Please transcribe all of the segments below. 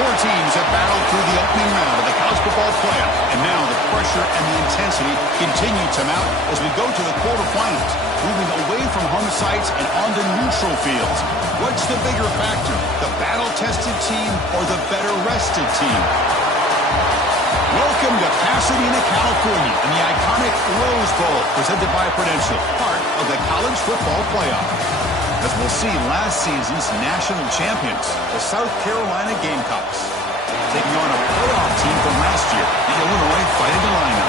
Four teams have battled through the opening round of the college football playoff, and now the pressure and the intensity continue to mount as we go to the quarterfinals, moving away from home sites and onto neutral fields. What's the bigger factor, the battle-tested team or the better-rested team? Welcome to Pasadena, California, and the iconic Rose Bowl, presented by Prudential, part of the college football playoff. As we'll see, last season's national champions, the South Carolina Gamecocks, taking on a playoff team from last year, the Illinois Fighting Illini.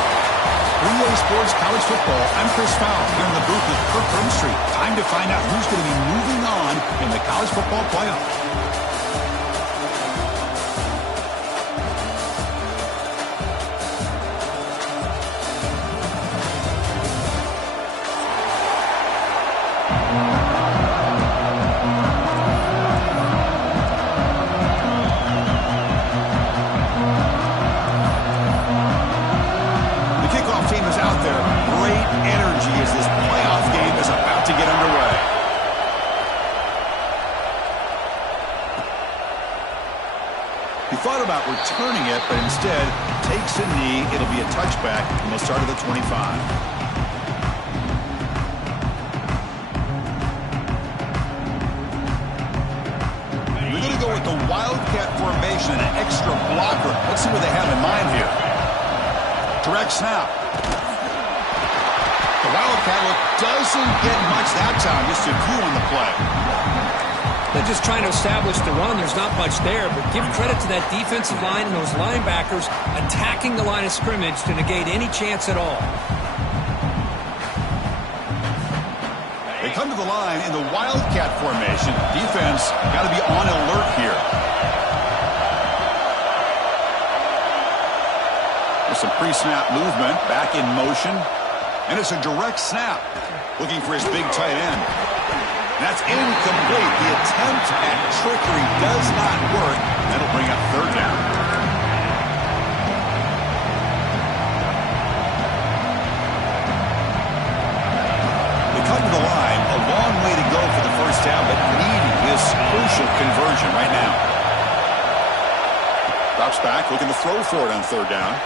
3A Sports College Football, I'm Chris Fowle, here in the booth with Kirk Hermstreet. Time to find out who's going to be moving on in the college football playoff. Thought about returning it, but instead takes a knee. It'll be a touchback, and they'll start at the 25. We're going to go with the Wildcat formation and an extra blocker. Let's see what they have in mind here. Direct snap. The Wildcat look doesn't get much that time, just a few on the play. They're just trying to establish the run. There's not much there, but give credit to that defensive line and those linebackers attacking the line of scrimmage to negate any chance at all. They come to the line in the Wildcat formation. Defense got to be on alert here. There's some pre-snap movement, back in motion, and it's a direct snap. Looking for his big tight end. That's incomplete. The attempt at trickery does not work. That'll bring up third down. They come to the line. A long way to go for the first down, but needing this crucial conversion right now. Drops back, looking to throw for it on third down.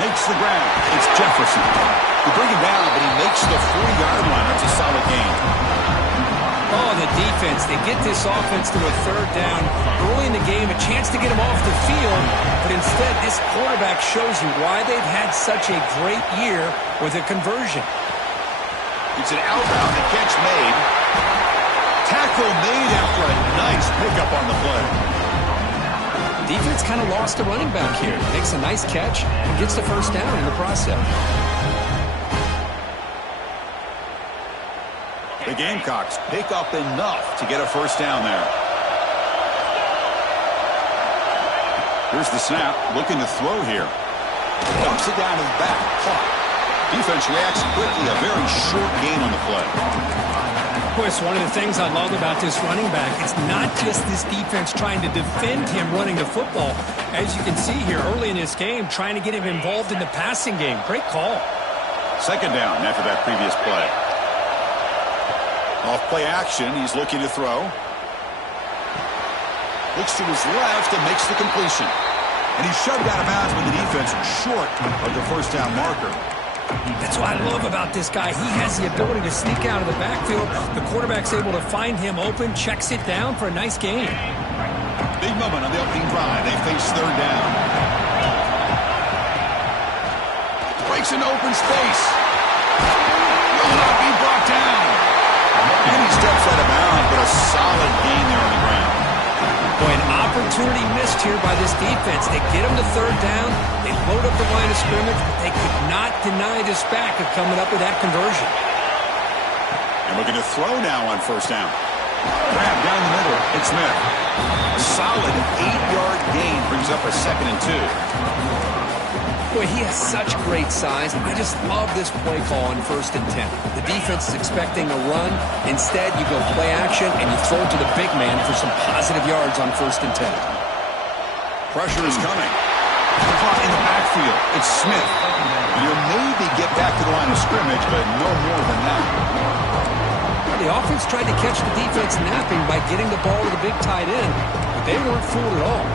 Makes the ground. It's Jefferson. They bring him down, but he makes the 40-yard line. That's a solid gain. Oh, the defense. They get this offense to a third down early in the game, a chance to get him off the field, but instead this quarterback shows you why they've had such a great year with a conversion. It's an outbound, the catch made. Tackle made after a nice pickup on the play. Defense kind of lost a running back here. Makes a nice catch and gets the first down in the process. The Gamecocks pick up enough to get a first down there. Here's the snap, looking to throw here. Dumps it down to the back, caught. Defense reacts quickly, a very short gain on the play. Of course, one of the things I love about this running back, it's not just this defense trying to defend him running the football. As you can see here early in this game, trying to get him involved in the passing game. Great call. Second down after that previous play. Off play action, he's looking to throw. Looks to his left and makes the completion. And he's shoved out of bounds with the defense short of the first down marker. That's what I love about this guy. He has the ability to sneak out of the backfield. The quarterback's able to find him open, checks it down for a nice gain. Big moment on the opening drive. They face third down. Breaks into open space. Will not be brought down. And he steps out of bounds, but a solid gain there on the ground. Boy, an opportunity missed here by this defense. They get him to third down. They load up the line of scrimmage, but they could not deny this back of coming up with that conversion. And looking to throw now on first down. Grab down the middle. It's Smith. A solid 8-yard gain brings up a 2nd and 2. Boy, he has such great size. I just love this play call on 1st and 10. The defense is expecting a run. Instead, you go play action, and you throw it to the big man for some positive yards on 1st and 10. Pressure is coming. Caught in the backfield. It's Smith. You'll maybe get back to the line of scrimmage, but no more than that. The offense tried to catch the defense napping by getting the ball to the big tight end, but they weren't fooled at all.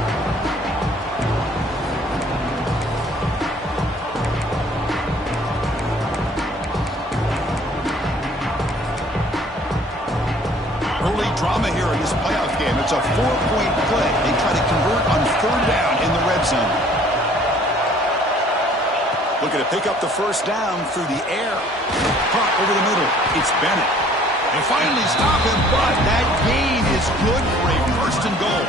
zone. Looking to pick up the first down through the air. Caught over the middle. It's Bennett. They finally stop him, but that gain is good for a first and goal.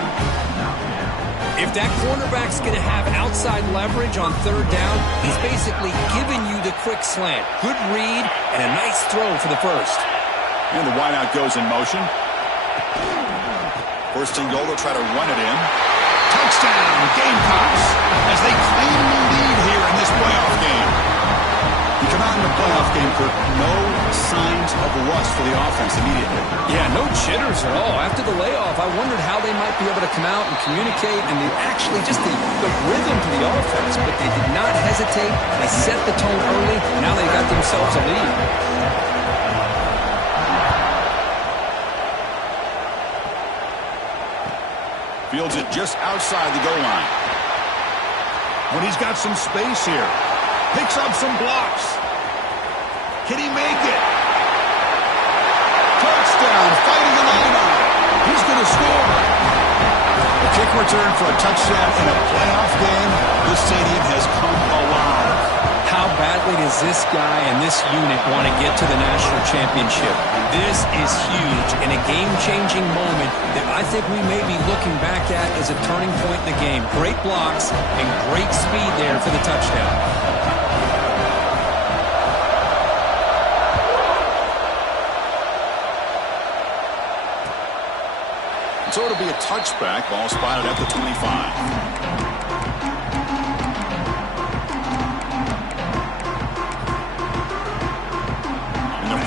If that cornerback's going to have outside leverage on third down, he's basically giving you the quick slant. Good read and a nice throw for the first. And the wideout goes in motion. First and goal, they'll try to run it in. Touchdown, Gamecocks, as they claim the lead here in this playoff game. You come out in the playoff game, Kirk, no signs of rust for the offense immediately. Yeah, no jitters at all. After the layoff, I wondered how they might be able to come out and communicate, and they actually just the rhythm to the offense, but they did not hesitate. They set the tone early. Now they got themselves a lead. Fields it just outside the goal line. When he's got some space here. Picks up some blocks. Can he make it? Touchdown, fighting the line. He's going to score. The kick return for a touchdown in a playoff game. This stadium has come alive. How badly does this guy and this unit want to get to the national championship? This is huge and a game-changing moment that I think we may be looking back at as a turning point in the game. Great blocks and great speed there for the touchdown. So it'll be a touchback. Ball spotted at the 25.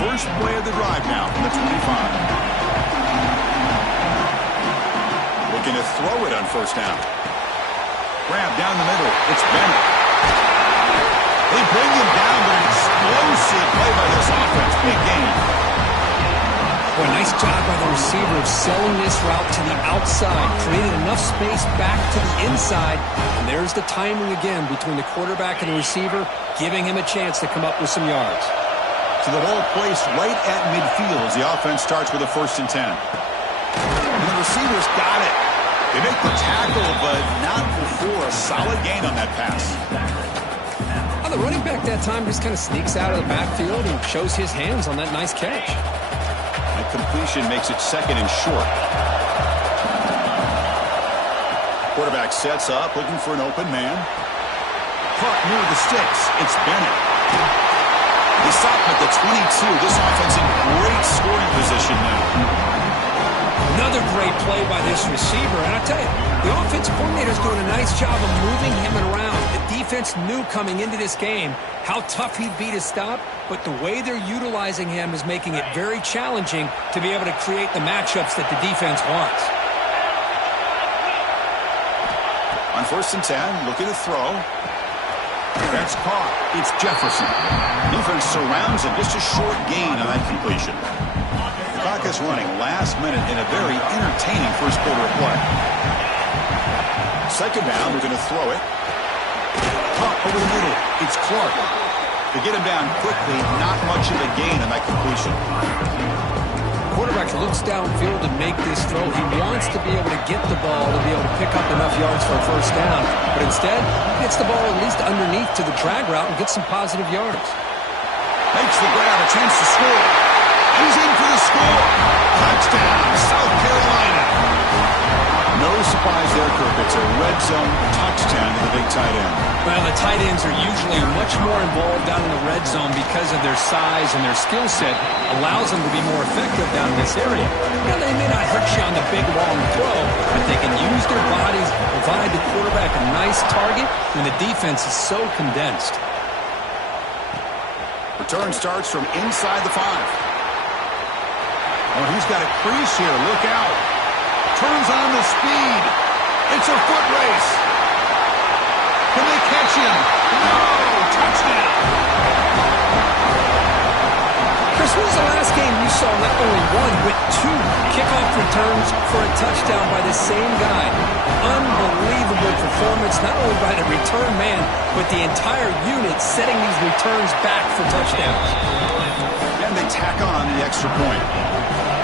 First play of the drive now from the 25. Looking to throw it on first down. Grab down the middle. It's Bennett. They bring him down, but an explosive play by this offense. Big game. Boy, nice job by the receiver of selling this route to the outside. Created enough space back to the inside. And there's the timing again between the quarterback and the receiver, giving him a chance to come up with some yards. So the ball placed right at midfield as the offense starts with a 1st and 10. And the receivers got it. They make the tackle, but not before a solid gain on that pass. Well, the running back that time just kind of sneaks out of the backfield and shows his hands on that nice catch. That completion makes it 2nd and short. Quarterback sets up, looking for an open man. Caught near the sticks. It's Bennett. They stop at the 22. This offense in great scoring position now. Another great play by this receiver. And I tell you, the offensive coordinator's doing a nice job of moving him around. The defense knew coming into this game how tough he'd be to stop, but the way they're utilizing him is making it very challenging to be able to create the matchups that the defense wants. On 1st and 10, looking to throw. That's caught. It's Jefferson. Defense surrounds him. Just a short gain on that completion. Clock is running last minute in a very entertaining first quarter of play. 2nd down, we're going to throw it. Caught over the middle. It's Clark. To get him down quickly, not much of a gain on that completion. Quarterback looks downfield to make this throw. He wants to be able to get the ball to be able to pick up enough yards for a 1st down. But instead, he gets the ball at least underneath to the drag route and gets some positive yards. Makes the grab, a chance to score. He's in for the score. Touchdown, South Carolina. No surprise there, Kirk. It's a red zone touchdown to the big tight end. Well, the tight ends are usually much more involved down in the red zone because of their size and their skill set allows them to be more effective down in this area. Now, they may not hurt you on the big, long throw, but they can use their bodies, provide the quarterback a nice target when the defense is so condensed. Return starts from inside the 5. Oh, he's got a crease here. Look out. Turns on the speed. It's a foot race. Can they catch him? No! Touchdown! Chris, when was the last game you saw not only one, but 2 kickoff returns for a touchdown by the same guy? Unbelievable performance, not only by the return man, but the entire unit setting these returns back for touchdowns. And they tack on the extra point.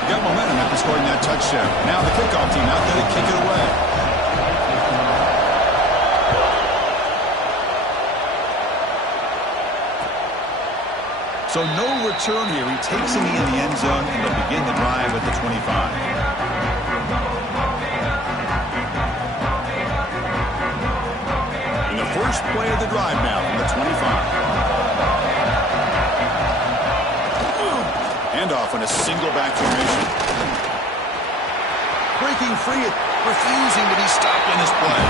Got momentum after scoring that touchdown. Now the kickoff team out there to kick it away. So no return here. He takes a knee in the end zone, and they'll begin the drive at the 25. In the first play of the drive now from the 25. Handoff in a single back formation. Breaking free, refusing to be stopped on this play.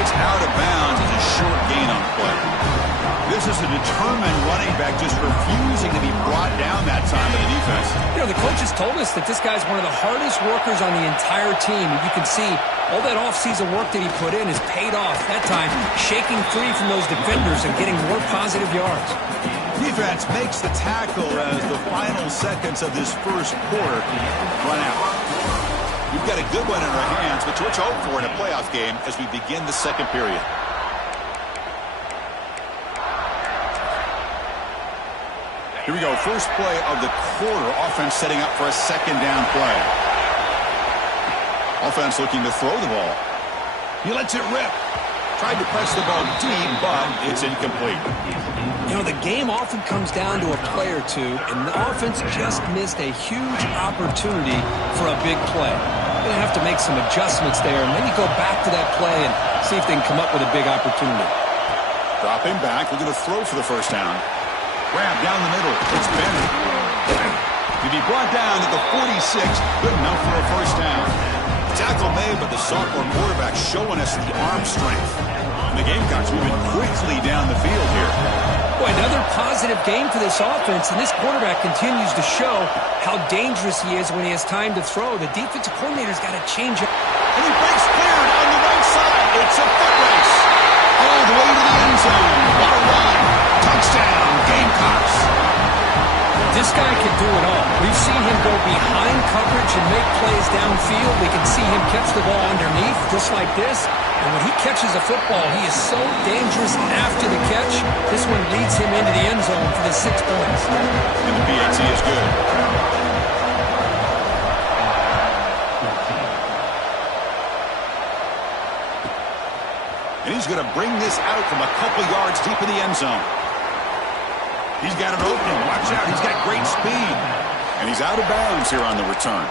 It's out of bounds as a short gain on play. This is a determined running back just refusing to be brought down that time by the defense. You know, the coaches told us that this guy's one of the hardest workers on the entire team. And you can see all that offseason work that he put in has paid off. That time, shaking free from those defenders and getting more positive yards. Defense makes the tackle as the final seconds of this first quarter run out. We've got a good one in our hands, but what you hope for in a playoff game as we begin the second period. Here we go. First play of the quarter. Offense setting up for a second down play. Offense looking to throw the ball. He lets it rip. Tried to press the ball deep, but it's incomplete. You know, the game often comes down to a play or two, and the offense just missed a huge opportunity for a big play. They're going to have to make some adjustments there, and maybe go back to that play and see if they can come up with a big opportunity. Dropping back, looking to throw for the first down. Grab down the middle. It's Bennett. To be brought down at the 46, good enough for a first down. Tackle made, but the sophomore quarterback showing us the arm strength. And the Gamecocks moving quickly down the field here. Boy, another positive game for this offense, and this quarterback continues to show how dangerous he is when he has time to throw. The defensive coordinator's got to change up. And he breaks clear on the right side. It's a foot race. All the way to the end zone. What a run. Touchdown, Gamecocks. This guy can do it all. We've seen him go behind coverage and make plays downfield. We can see him catch the ball underneath, just like this. And when he catches a football, he is so dangerous after the catch. This one leads him into the end zone for the 6 points. And the PAT is good. And he's going to bring this out from a couple yards deep in the end zone. He's got an opening. Watch out. He's got great speed. And he's out of bounds here on the return.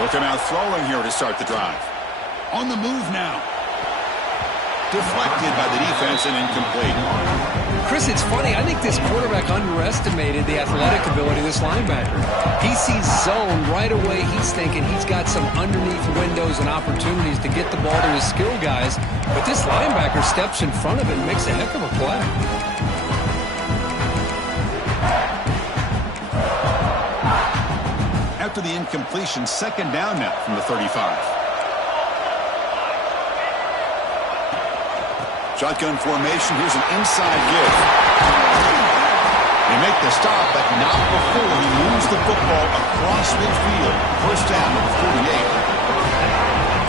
Looking out throwing here to start the drive. On the move now. Deflected by the defense and incomplete. Chris, it's funny. I think this quarterback underestimated the athletic ability of this linebacker. He sees zone right away. He's thinking he's got some underneath windows and opportunities to get the ball to his skill guys. But this linebacker steps in front of it and makes a heck of a play. After the incompletion, second down now from the 35. Shotgun formation. Here's an inside give. They make the stop, but not before he moves the football across midfield. First down at the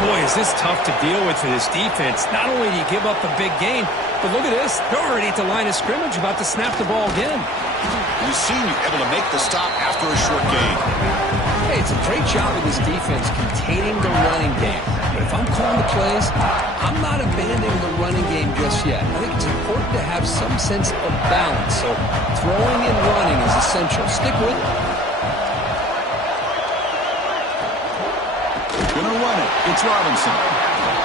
48. Boy, is this tough to deal with for this defense. Not only do you give up a big game, but look at this. They're already at the line of scrimmage, about to snap the ball again. You've seen you able to make the stop after a short gain. Hey, it's a great job of this defense containing the running game. But if I'm calling the plays, I'm not abandoning the running game just yet. I think it's important to have some sense of balance. So throwing and running is essential. Stick with it. Gonna run it. It's Robinson.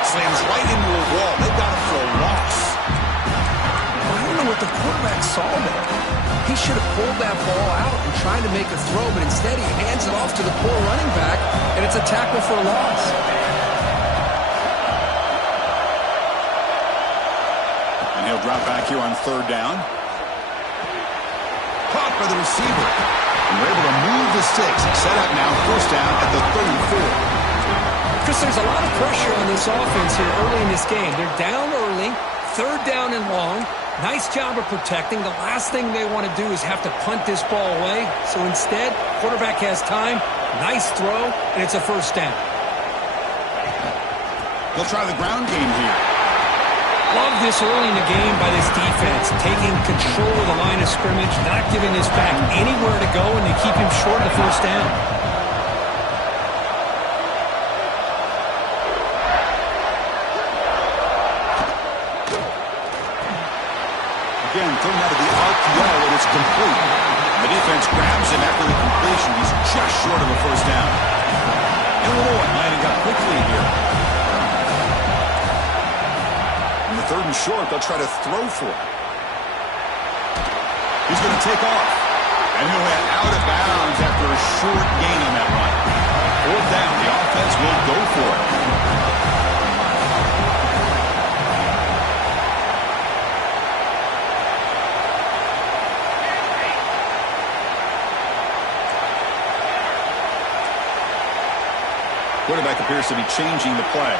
Slams right into a wall. They've got him for a loss. I don't know what the quarterback saw there. He should have pulled that ball out and tried to make a throw, but instead he hands it off to the poor running back, and it's a tackle for a loss. And he'll drop back here on third down. Caught by the receiver. And we're able to move the sticks. Set up now, first down at the 34. Chris, there's a lot of pressure on this offense here early in this game. They're down early, third down and long. Nice job of protecting. The last thing they want to do is have to punt this ball away. So instead, quarterback has time. Nice throw, and it's a first down. He'll try the ground game here. Love this early in the game by this defense, taking control of the line of scrimmage, not giving this back anywhere to go, and they keep him short of the first down. Again, thrown out of the RPO, and it's complete. The defense grabs him after the completion. He's just short of a first down. Illinois lining up quickly here. In the third and short, they'll try to throw for it. He's going to take off. And he'll head out of bounds after a short gain on that run. Fourth down, the offense will go for it. Quarterback appears to be changing the play.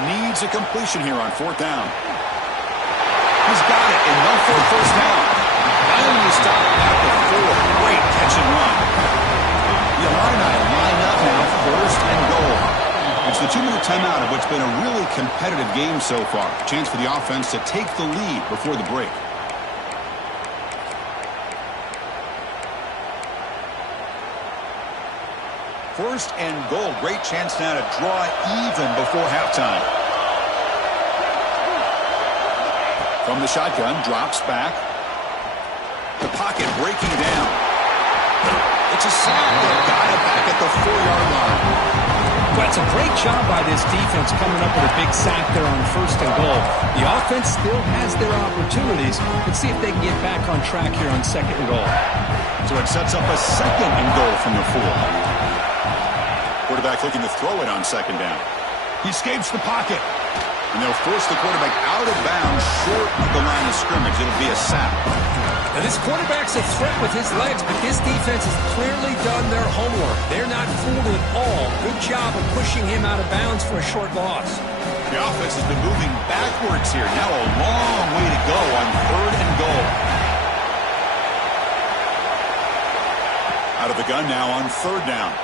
Needs a completion here on fourth down. He's got it, enough for a first down. Finally stopped at the 4. Great catch and run. The Illini line up now, first and goal. It's the 2-minute timeout of what's been a really competitive game so far. Chance for the offense to take the lead before the break. First and goal. Great chance now to draw even before halftime. From the shotgun, drops back. The pocket breaking down. It's a sack. They've got it back at the 4-yard line. Well, it's a great job by this defense coming up with a big sack there on first and goal. The offense still has their opportunities. Let's see if they can get back on track here on second and goal. So it sets up a second and goal from the 4. Quarterback looking to throw it on second down. He escapes the pocket. And they'll force the quarterback out of bounds short of the line of scrimmage. It'll be a sack. Now this quarterback's a threat with his legs, but this defense has clearly done their homework. They're not fooled at all. Good job of pushing him out of bounds for a short loss. The offense has been moving backwards here. Now a long way to go on third and goal. Out of the gun now on third down.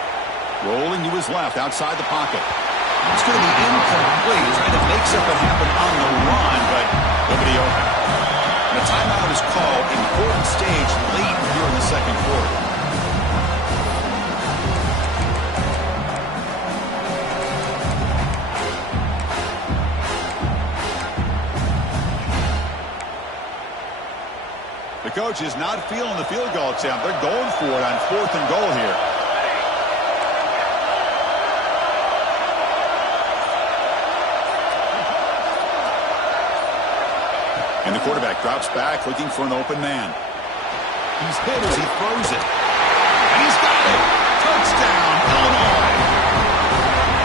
Rolling to his left outside the pocket. It's going to be incomplete. Trying to make something happen on the run, but nobody open. And a timeout is called. Important stage late here in the second quarter. The coach is not feeling the field goal attempt. They're going for it on fourth and goal here. And the quarterback drops back, looking for an open man. He's hit as he throws it. And he's got it! Touchdown, Illinois!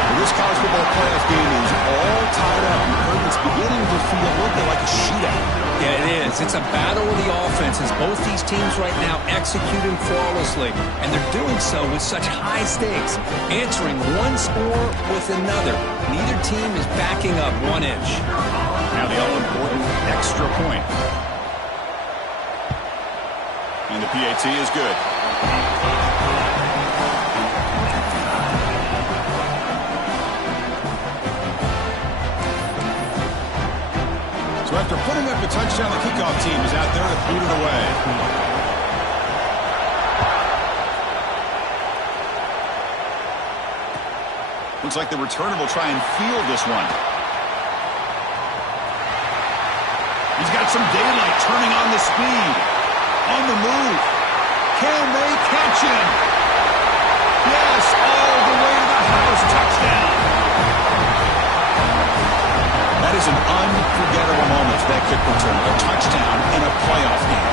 Well, this college football playoff game is all tied up. It's beginning to feel a little bit like a shootout. Yeah, it is. It's a battle of the offenses. Both these teams right now executing flawlessly. And they're doing so with such high stakes. Answering one score with another. Neither team is backing up 1 inch. Now the all-important extra point. And the PAT is good. So after putting up a touchdown, the kickoff team is out there to boot it away. Looks like the returner will try and field this one. He's got some daylight, turning on the speed. On the move. Can they catch him? Yes, all the way to the house. Touchdown. That is an unforgettable moment for that kick return. A touchdown in a playoff game.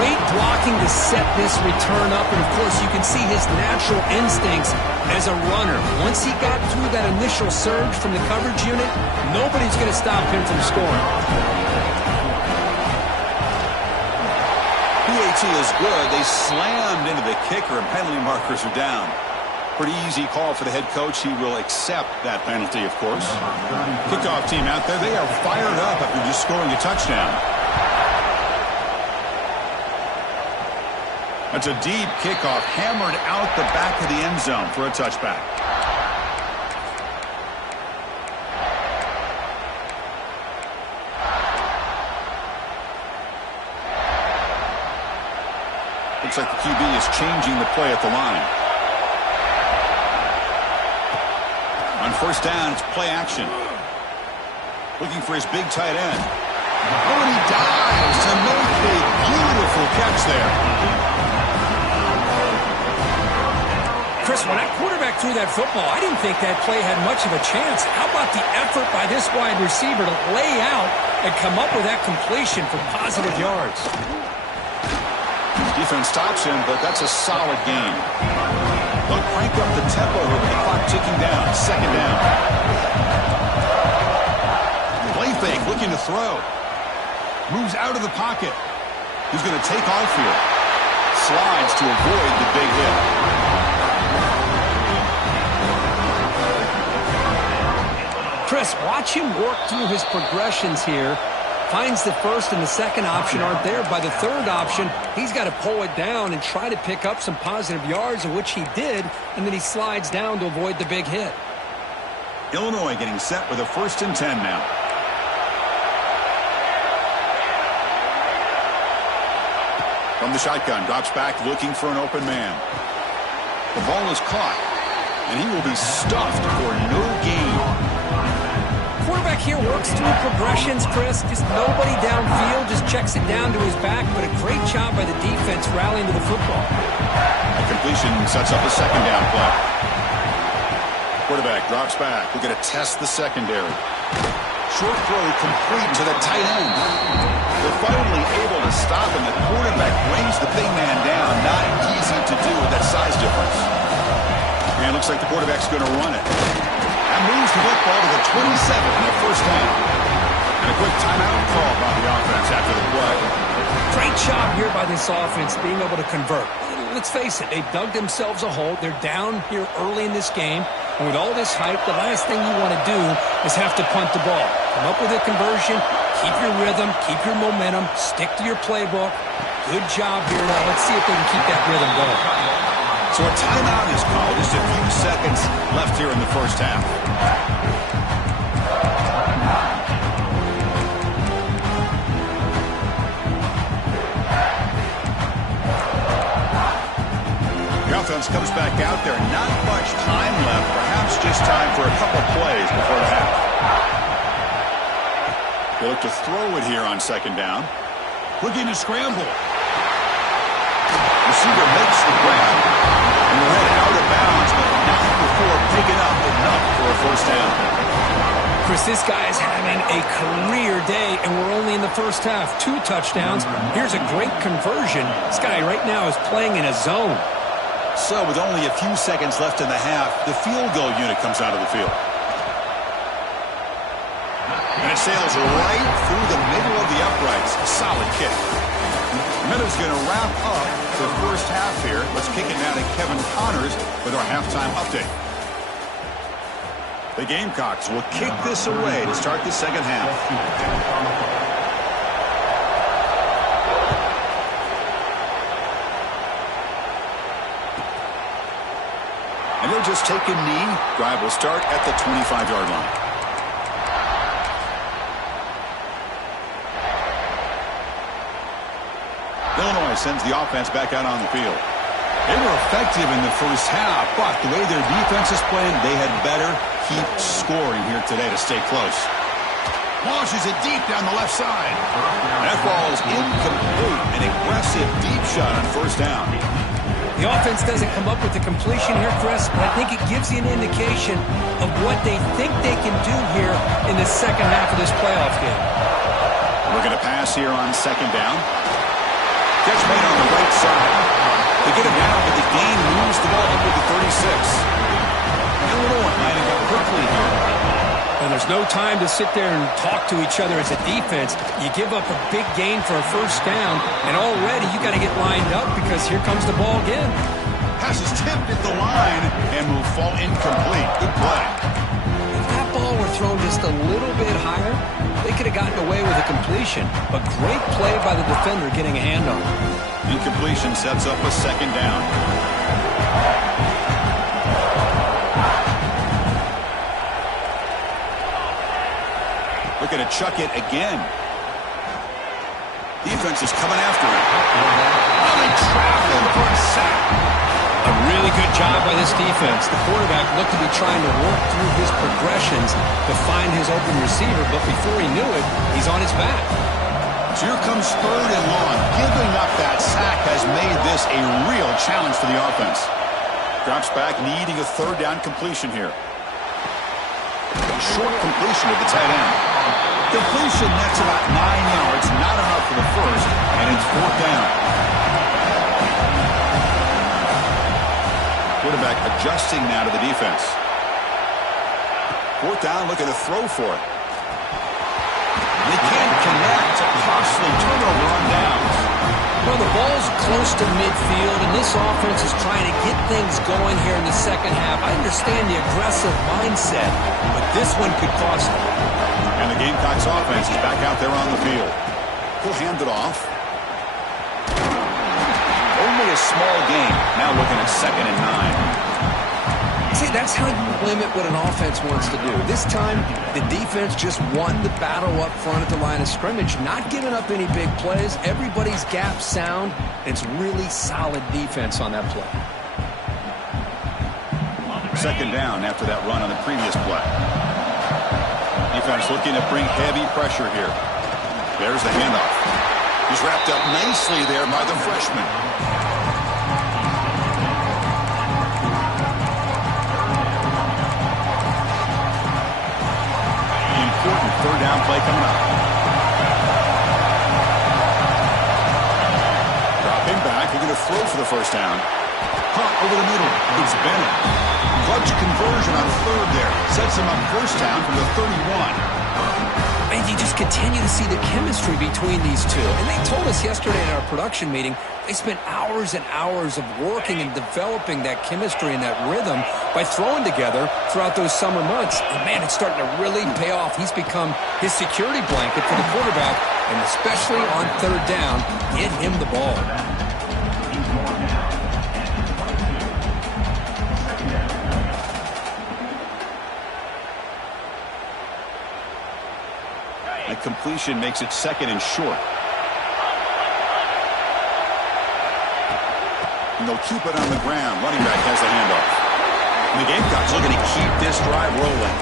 Great blocking to set this return up. And, of course, you can see his natural instincts as a runner. Once he got through that initial surge from the coverage unit, nobody's going to stop him from scoring. PAT is good. They slammed into the kicker, and penalty markers are down. Pretty easy call for the head coach. He will accept that penalty, of course. Kickoff team out there. They are fired up after just scoring a touchdown. That's a deep kickoff, hammered out the back of the end zone for a touchback. Looks like the QB is changing the play at the line. On first down, it's play action. Looking for his big tight end. Oh, and he dives to make a beautiful catch there. Chris, when that quarterback threw that football, I didn't think that play had much of a chance. How about the effort by this wide receiver to lay out and come up with that completion for positive yards? Defense stops him, but that's a solid gain. They'll crank up the tempo with the clock ticking down. Second down. Play fake, looking to throw. Moves out of the pocket. He's going to take off here. Slides to avoid the big hit. Chris, watch him work through his progressions here. Finds the first and the second option aren't there. By the third option, he's got to pull it down and try to pick up some positive yards, of which he did, and then he slides down to avoid the big hit. Illinois getting set with a 1st and 10 now. From the shotgun, drops back looking for an open man. The ball is caught, and he will be stuffed for no gain. Quarterback here works through progressions, Chris. Just nobody downfield, just checks it down to his back, but a great job by the defense rallying to the football. A completion sets up a second down play. Quarterback drops back. We're going to test the secondary. Short throw complete to the tight end. They're finally able to stop him. The quarterback brings the big man down. Not easy to do with that size difference. And it looks like the quarterback's going to run it. That moves the football to the 27 in the first down. And a quick timeout call by the offense after the play. Great job here by this offense being able to convert. Let's face it, they've dug themselves a hole. They're down here early in this game. And with all this hype, the last thing you want to do is have to punt the ball. Come up with a conversion, keep your rhythm, keep your momentum, stick to your playbook. Good job here. Now let's see if they can keep that rhythm going. So a timeout is called. Just a few seconds left here in the first half. The offense comes back out there. Not much time left. Perhaps just time for a couple plays before the half. They look to throw it here on second down. Looking to scramble. Receiver makes the grab. And we're headed out of bounds, but not before picking up enough for a first down. Chris, this guy is having a career day, and we're only in the first half. 2 touchdowns. Here's a great conversion. This guy right now is playing in a zone. So with only a few seconds left in the half, the field goal unit comes out of the field. And it sails right through the middle of the uprights. A solid kick. Meadow's going to wrap up the first half here. Let's kick it now to Kevin Connors with our halftime update. The Gamecocks will kick this away to start the second half. And they'll just take a knee. Drive will start at the 25-yard line. Illinois sends the offense back out on the field. They were effective in the first half, but the way their defense is playing, they had better keep scoring here today to stay close. Launches it deep down the left side. That ball is incomplete. An aggressive deep shot on first down. The offense doesn't come up with the completion here, Chris, but I think it gives you an indication of what they think they can do here in the second half of this playoff game. Looking to pass here on second down. Catch made on the right side. They get him down, but the gain moves the ball up to the 36. Illinois lining up quickly here. And there's no time to sit there and talk to each other as a defense. You give up a big gain for a first down, and already you got to get lined up because here comes the ball again. Pass is tipped at the line and will fall incomplete. Good play. If that ball were thrown just a little bit higher, they could have gotten away with a completion. But great play by the defender getting a hand on it. Incompletion sets up a second down. Looking to chuck it again. Defense is coming after him. Oh, they trap him. Really good job by this defense. The quarterback looked to be trying to work through his progressions to find his open receiver, but before he knew it, he's on his back. So here comes 3rd and long. Giving up that sack has made this a real challenge for the offense. Drops back, needing a 3rd down completion here. Short completion to the tight end. Completion nets about 9 yards, not enough for the first, and it's 4th down. Quarterback adjusting now to the defense. 4th down, looking to throw for it. They can't connect. A costly turnover on downs. Well, the ball's close to midfield, and this offense is trying to get things going here in the second half. I understand the aggressive mindset, but this one could cost them. And the Gamecocks offense is back out there on the field. He'll hand it off. Only a small gain. Now looking at 2nd and 9. See, that's how you limit what an offense wants to do. This time, the defense just won the battle up front at the line of scrimmage, not giving up any big plays. Everybody's gap sound. It's really solid defense on that play. 2nd down after that run on the previous play. Defense looking to bring heavy pressure here. There's the handoff. He's wrapped up nicely there by the freshman. Important 3rd down play coming up. Dropping back, they're going to throw for the 1st down. Hunt over the middle. It's Bennett. Clutch conversion on 3rd there. Sets him up 1st down from the 31. And you just continue to see the chemistry between these two. And they told us yesterday in our production meeting, they spent hours and hours of working and developing that chemistry and that rhythm by throwing together throughout those summer months. And man, it's starting to really pay off. He's become his security blanket for the quarterback, and especially on 3rd down, get him the ball. That completion makes it 2nd and short. And they'll keep it on the ground. Running back has the handoff. And the Gamecocks looking to keep this drive rolling.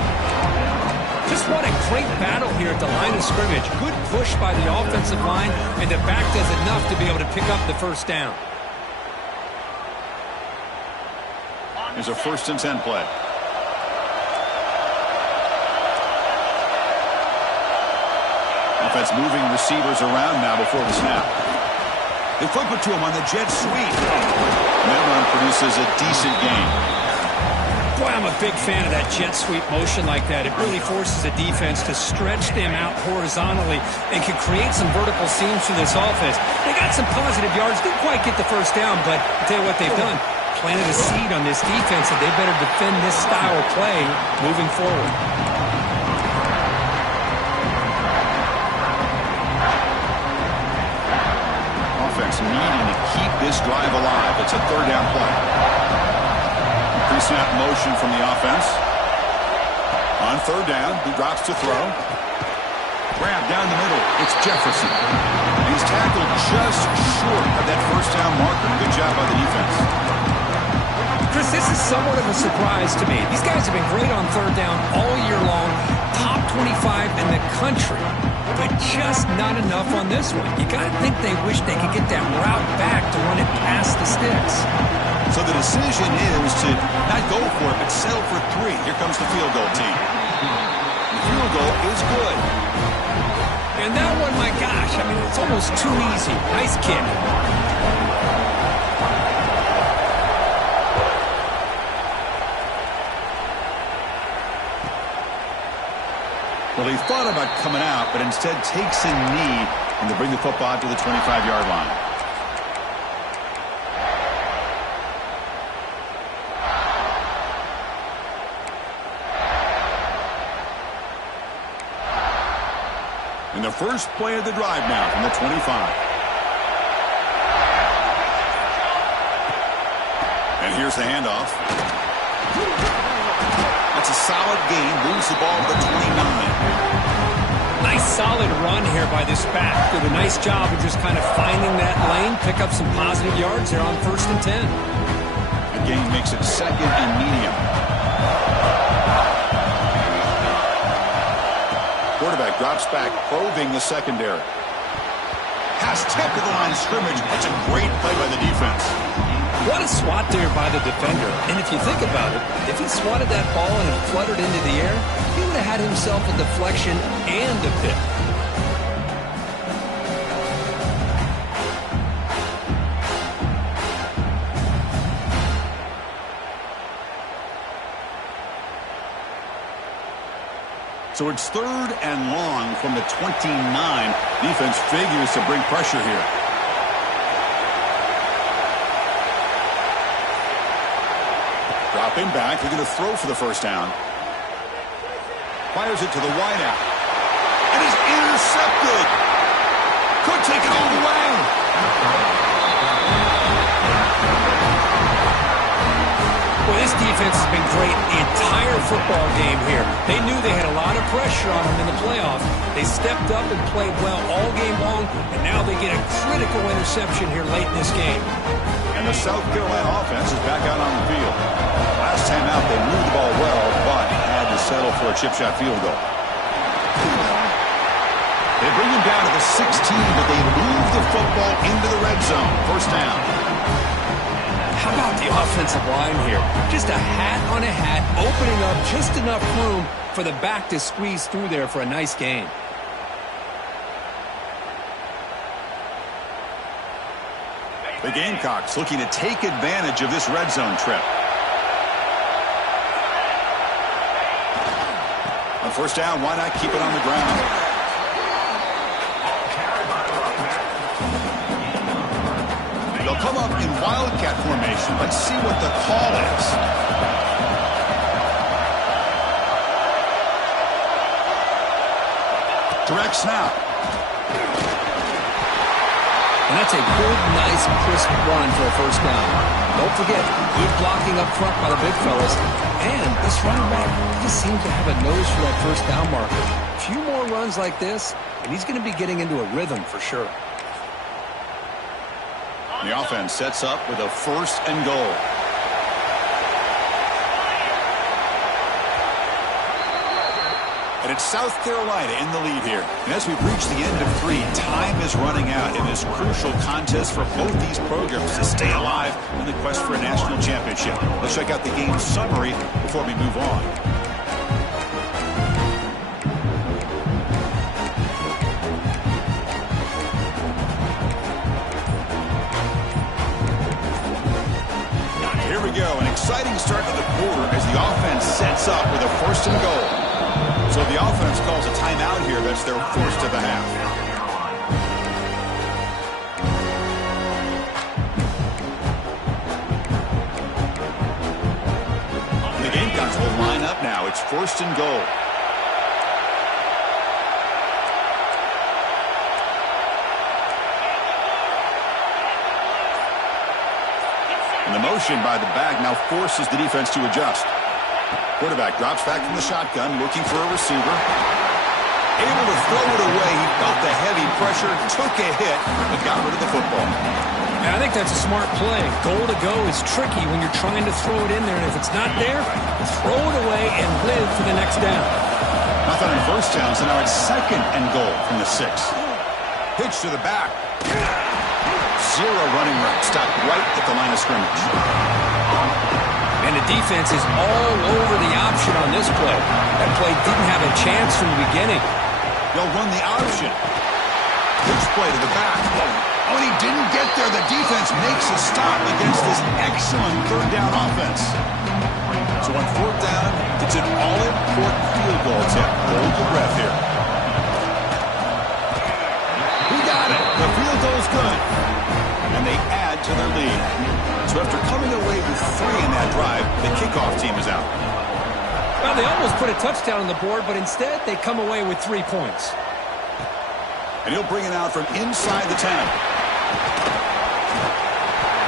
Just what a great battle here at the line of scrimmage. Good push by the offensive line, and the back does enough to be able to pick up the 1st down. There's a 1st and 10 play. Offense moving receivers around now before the snap. They flip it to him on the jet sweep. And that run produces a decent gain. Boy, I'm a big fan of that jet sweep motion like that. It really forces a defense to stretch them out horizontally and can create some vertical seams for this offense. They got some positive yards. Didn't quite get the 1st down, but I'll tell you what they've done. Planted a seed on this defense that they better defend this style of play moving forward. Needing to keep this drive alive. It's a 3rd down play. Pre-snap motion from the offense. On 3rd down, he drops to throw. Grab down the middle. It's Jefferson. He's tackled just short of that 1st down marker. Good job by the defense. Chris, this is somewhat of a surprise to me. These guys have been great on 3rd down all year long. Top 25 in the country. But just not enough on this one. You got to think they wish they could get that route back to run it past the sticks. So the decision is to not go for it, but settle for 3. Here comes the field goal team. The field goal is good. And that one, my gosh, I mean, it's almost too easy. Nice kick. Well, he thought about coming out, but instead takes a knee and to bring the football to the 25-yard line. And the first play of the drive now from the 25. And here's the handoff. That's a solid gain. Moves the ball to the 29. Nice solid run here by this back. Did a nice job of just kind of finding that lane, pick up some positive yards there on 1st and 10. The game makes it second and medium. Quarterback drops back, probing the secondary. Pass tipped to the line of scrimmage. That's a great play by the defense. What a swat there by the defender. And if you think about it, if he swatted that ball and it fluttered into the air, he would have had himself a deflection and a pick. So it's third and long from the 29. Defense figures to bring pressure here. Dropping back, they're going to throw for the first down. Fires it to the wideout. And is intercepted. Could take it all the way. Well, this defense has been great the entire football game here. They knew they had a lot of pressure on them in the playoff. They stepped up and played well all game long, and now they get a critical interception here late in this game. And the South Carolina offense is back out on the field. Last time out, they moved the ball well, but had to settle for a chip shot field goal. They bring him down to the 16, but they move the football into the red zone. First down. How about the offensive line here? Just a hat on a hat, opening up just enough room for the back to squeeze through there for a nice gain. The Gamecocks looking to take advantage of this red zone trip. On first down, why not keep it on the ground? They'll come up in wildcat formation. Let's see what the call is. Direct snap. And that's a good, nice, crisp run for a first down. Don't forget, good blocking up front by the big fellas. And this running back just seems to have a nose for that first down marker. A few more runs like this, and he's going to be getting into a rhythm for sure. The offense sets up with a first and goal. And it's South Carolina in the lead here. And as we've reached the end of 3, time is running out in this crucial contest for both these programs to stay alive in the quest for a national championship. Let's check out the game summary before we move on. Here we go, an exciting start to the quarter as the offense sets up with a first and goal. So the offense calls a timeout here. That's their first of the half. The Gamecocks will line up now. It's first and goal. And the motion by the back now forces the defense to adjust. Quarterback drops back from the shotgun, looking for a receiver. Able to throw it away. He felt the heavy pressure, took a hit, but got rid of the football. And I think that's a smart play. Goal to go is tricky when you're trying to throw it in there, and if it's not there, throw it away and live for the next down. Nothing on first down, so now it's second and goal from the 6. Pitch to the back. Zero running room, stopped right at the line of scrimmage. And the defense is all over the option on this play. That play didn't have a chance from the beginning. They'll run the option. Pitch play to the back. Oh, and he didn't get there. The defense makes a stop against this excellent third down offense. So on fourth down, it's an all-important field goal attempt. Hold your breath here. He got it. The field goal's good. And they add to their lead. So after coming away with 3 in that drive, the kickoff team is out. Well, they almost put a touchdown on the board, but instead they come away with 3 points. And he'll bring it out from inside the 10.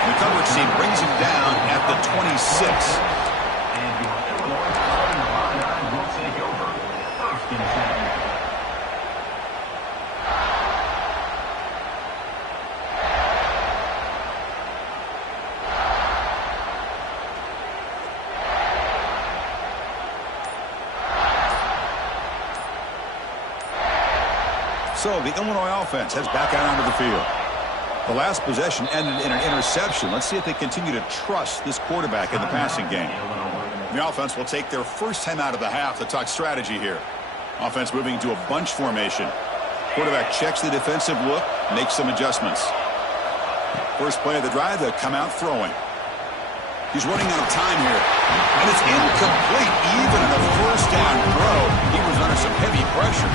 The coverage team brings him down at the 26. So the Illinois offense heads back out onto the field. The last possession ended in an interception. Let's see if they continue to trust this quarterback in the passing game. The offense will take their first time out of the half to talk strategy here. Offense moving to a bunch formation. Quarterback checks the defensive look, makes some adjustments. First play of the drive, they'll come out throwing. He's running out of time here. And it's incomplete. Even in a first down throw, he was under some heavy pressure.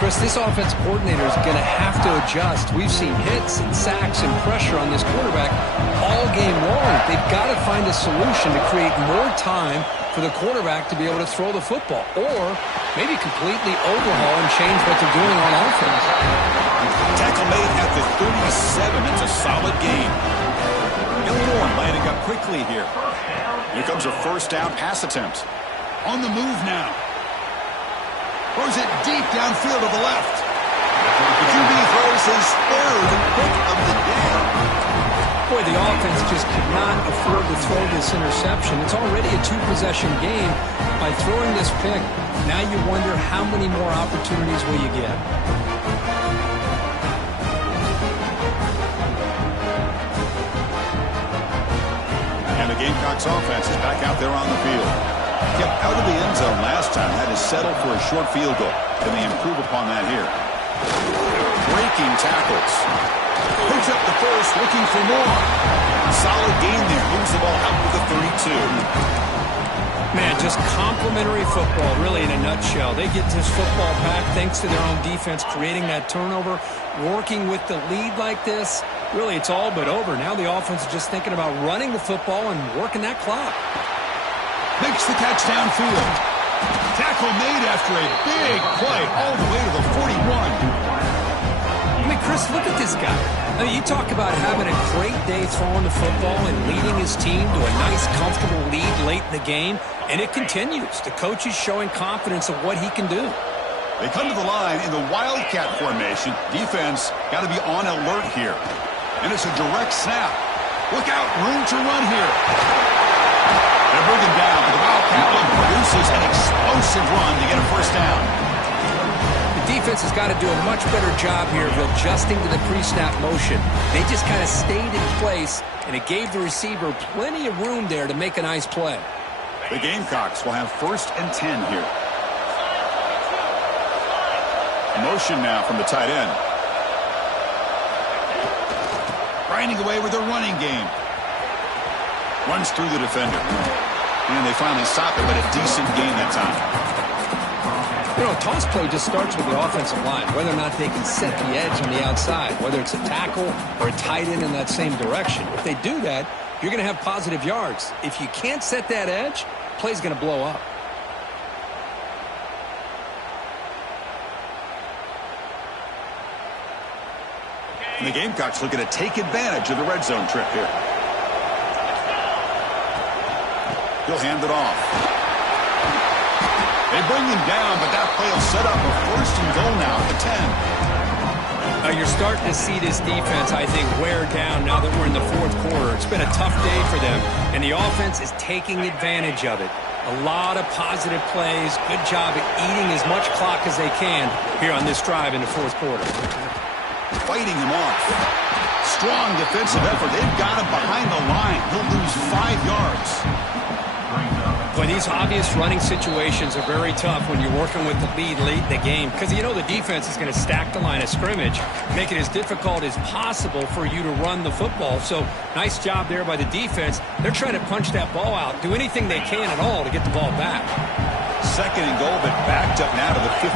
Chris, this offense coordinator is going to have to adjust. We've seen hits and sacks and pressure on this quarterback all game long. They've got to find a solution to create more time for the quarterback to be able to throw the football, or maybe completely overhaul and change what they're doing on offense. Tackle made at the 37. It's a solid game. Illinois lining up quickly here. Here comes a first down pass attempt. On the move now. Throws it deep downfield to the left. The QB throws his third pick of the day. Boy, the offense just could not afford to throw this interception. It's already a two-possession game. By throwing this pick, now you wonder how many more opportunities will you get. And the Gamecocks offense is back out there on the field. Kept out of the end zone last time, had to settle for a short field goal. Can they improve upon that here? Breaking tackles. Puts up the first, looking for more. Solid gain there. Moves the ball out with the 32. Man, just complimentary football, really, in a nutshell. They get this football back thanks to their own defense, creating that turnover, working with the lead like this. Really, it's all but over. Now the offense is just thinking about running the football and working that clock. Makes the catch downfield. Tackle made after a big play all the way to the 41. I mean, Chris, look at this guy. I mean, you talk about having a great day throwing the football and leading his team to a nice, comfortable lead late in the game, and it continues. The coach is showing confidence of what he can do. They come to the line in the Wildcat formation. Defense got to be on alert here. And it's a direct snap. Look out, room to run here. They bring him down, but the Wildcat one produces an explosive run to get a first down. The defense has got to do a much better job here of adjusting to the pre-snap motion. They just kind of stayed in place, and it gave the receiver plenty of room there to make a nice play. The Gamecocks will have 1st and 10 here. Motion now from the tight end. Grinding away with their running game. Runs through the defender. And they finally stop it, but a decent gain that time. You know, a toss play just starts with the offensive line, whether or not they can set the edge on the outside, whether it's a tackle or a tight end in that same direction. If they do that, you're going to have positive yards. If you can't set that edge, play's going to blow up. And the Gamecocks looking to take advantage of the red zone trip here. He'll hand it off. They bring him down, but that play will set up a 1st and goal now at the 10. You're starting to see this defense, I think, wear down now that we're in the 4th quarter. It's been a tough day for them, and the offense is taking advantage of it. A lot of positive plays. Good job at eating as much clock as they can here on this drive in the 4th quarter. Fighting him off. Strong defensive effort. They've got him behind the line. He'll lose 5 yards. Boy, these obvious running situations are very tough when you're working with the lead late in the game, because you know the defense is going to stack the line of scrimmage, make it as difficult as possible for you to run the football. So nice job there by the defense. They're trying to punch that ball out, do anything they can at all to get the ball back. 2nd and goal, but backed up now to the 15.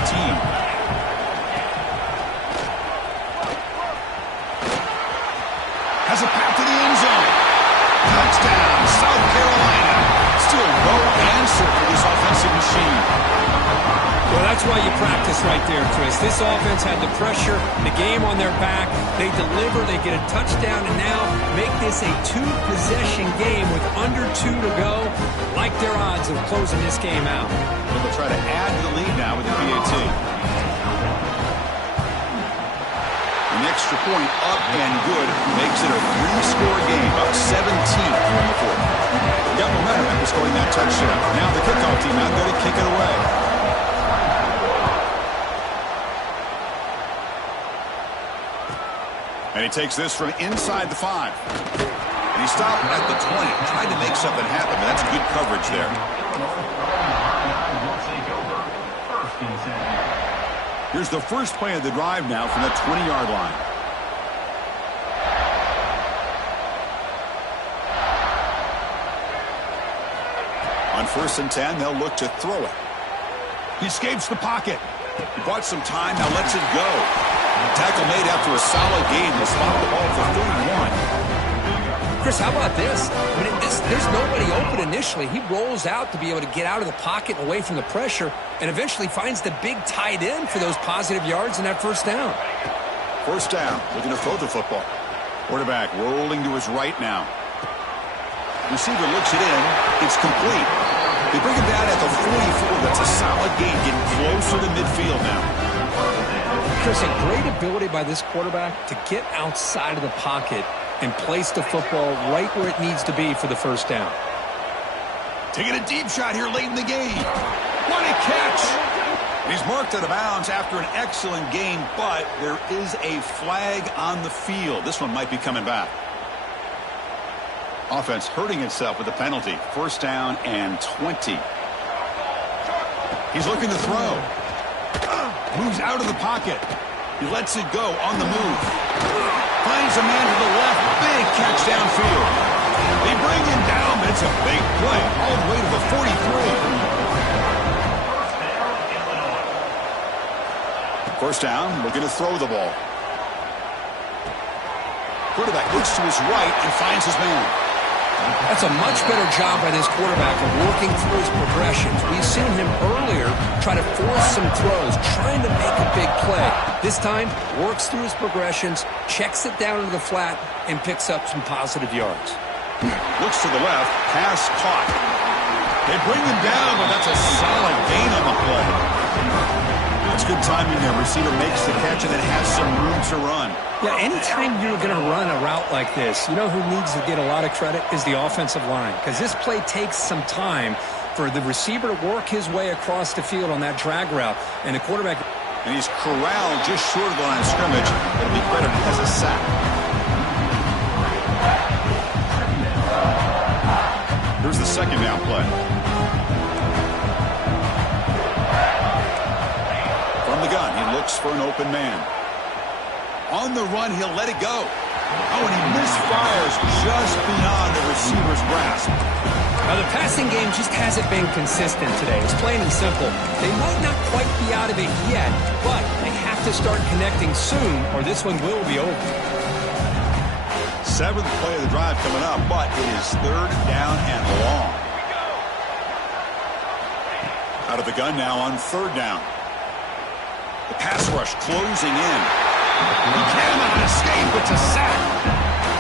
Has a path to the end zone. Touchdown, South Carolina. Still no answer for this offensive machine. Well, that's why you practice right there, Chris. This offense had the pressure, the game on their back. They deliver, they get a touchdown, and now make this a 2-possession game with under 2 to go. Like their odds of closing this game out. Well, they'll try to add to the lead now with the PAT. An extra point up and good makes it a 3-score game, up 17 here in the 4th. Got momentum after scoring that touchdown. Now the kickoff team out there to kick it away. And he takes this from inside the 5. And he stopped at the 20, trying to make something happen, but that's good coverage there. Here's the first play of the drive now from the 20-yard line. On 1st and 10, they'll look to throw it. He escapes the pocket. He bought some time, now lets it go. Tackle made after a solid gain. They'll spot the ball for 31. Chris, how about this? I mean, there's nobody open initially. He rolls out to be able to get out of the pocket and away from the pressure and eventually finds the big tight end for those positive yards in that first down. First down, looking to throw the football. Quarterback rolling to his right now. Receiver looks it in. It's complete. They bring him down at the 44. That's a solid gain, getting closer to midfield now. Chris, a great ability by this quarterback to get outside of the pocket and place the football right where it needs to be for the first down. Taking a deep shot here late in the game. What a catch! He's marked out of bounds after an excellent game, but there is a flag on the field. This one might be coming back. Offense hurting itself with the penalty. First down and 20. He's looking to throw. Moves out of the pocket. He lets it go on the move. Finds a man to the left. Big catch downfield. They bring him down, but it's a big play all the way to the 43. First down, looking to throw the ball. Quarterback looks to his right and finds his man. That's a much better job by this quarterback of working through his progressions. We've seen him earlier try to force some throws, trying to make a big play. This time, works through his progressions, checks it down into the flat, and picks up some positive yards. Looks to the left, pass caught. They bring him down, but that's a solid gain on the play. That's good timing there. Receiver makes the catch and then has some room to run. Yeah, anytime you're going to run a route like this, you know who needs to get a lot of credit is the offensive line, because this play takes some time for the receiver to work his way across the field on that drag route, and the quarterback... And he's corralled just short of the line of scrimmage. It'll be credited as a sack. Here's the second down play. From the gun, he looks for an open man. On the run, he'll let it go. Oh, and he misfires just beyond the receiver's grasp. Now, the passing game just hasn't been consistent today. It's plain and simple. They might not quite be out of it yet, but they have to start connecting soon, or this one will be over. Seventh play of the drive coming up, but it is third down and long. Out of the gun now on third down. The pass rush closing in. He cannot escape. It's a sack.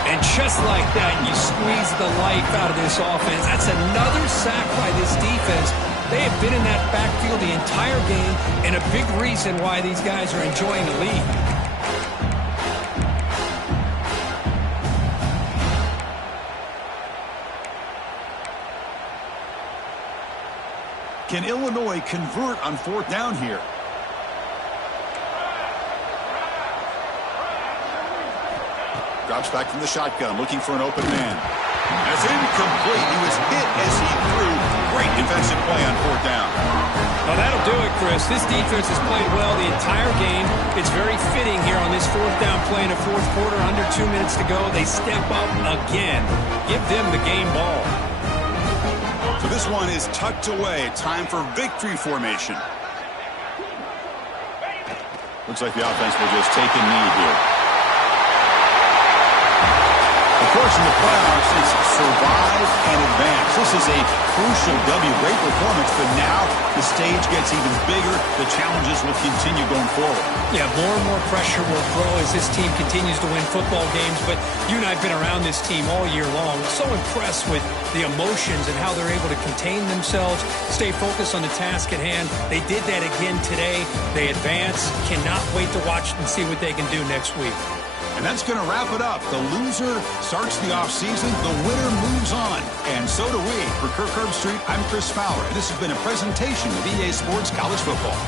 And just like that, you squeeze the life out of this offense. That's another sack by this defense. They have been in that backfield the entire game, and a big reason why these guys are enjoying the lead. Can Illinois convert on fourth down here? Drops back from the shotgun, looking for an open man. That's incomplete. He was hit as he threw. Great defensive play on fourth down. Well, that'll do it, Chris. This defense has played well the entire game. It's very fitting here on this fourth down play in the fourth quarter. Under 2 minutes to go. They step up again. Give them the game ball. So this one is tucked away. Time for victory formation. Looks like the offense will just take a knee here. Of course, in the playoffs, it's survive and advance. This is a crucial W. Great performance, but now the stage gets even bigger. The challenges will continue going forward. Yeah, more and more pressure will grow as this team continues to win football games, but you and I have been around this team all year long. So impressed with the emotions and how they're able to contain themselves, stay focused on the task at hand. They did that again today. They advance. Cannot wait to watch and see what they can do next week. And that's going to wrap it up. The loser starts the offseason. The winner moves on. And so do we. For Kirk Herbstreit, I'm Chris Fowler. And this has been a presentation of EA Sports College Football.